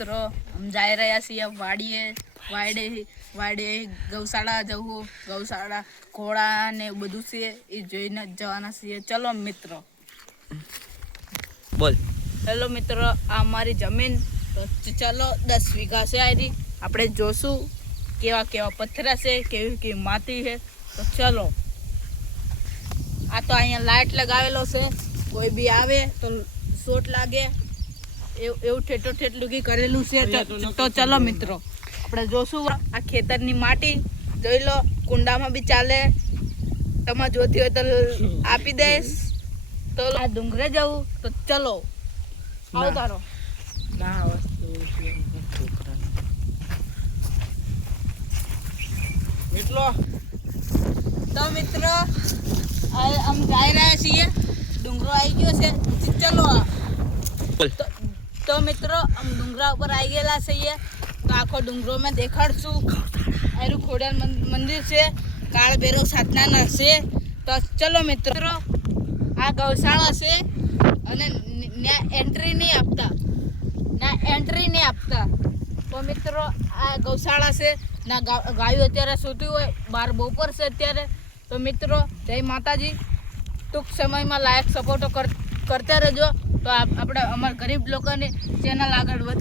મિત્રો हम जा રહ્યા છીએ વાડે ગૌશાળા જવું ગૌશાળા ઘોડા ને બધું છે એ જોઈને જવાના છીએ ચલો મિત્રો બોલ હેલો મિત્રો આ અમારી જમીન તો ચલો 10 વીઘા છે આરી આપણે જોશું કેવા કેવા પથરા છે કેવી માટી છે તો ચલો આ તો અહીંયા લાઈટ લગાવેલો છે કોઈ બી આવે તો શોટ લાગે એવું ઠેઠું કી કરેલું છે તો ચલો મિત્રો આપણે જોશું આ ખેતરની માટી જોઈ લો કુંડામાં બી ચાલે તમારે જોતી હોય તો આપી દઈશ તો આ ડુંગરે જવું તો ચલો આવો તારો ના મિત્રો તો મિત્રો हम जा रहे છીએ ડુંગરો આવી ગયો છે ચલો તો મિત્રો हम ડુંગરા ઉપર આવી ગયેલા છીએ તો આખો ડુંગરો મેં દેખાડશું એનું ખોડિયાર મંદિર છે કાળ ભૈરવ સાધના છે તો ચલો મિત્રો આ ગૌશાળા છે અને એન્ટ્રી નહીં આપતા તો મિત્રો આ ગૌશાળા છે ના ગાયો અત્યારે સૂતી હોય બાર બપોર છે અત્યારે તો મિત્રો જય માતાજી ટૂંક સમયમાં લાયક સપોર્ટો કરતા રહેજો તો આપણે અમારા ગરીબ લોકોની ચેનલ આગળ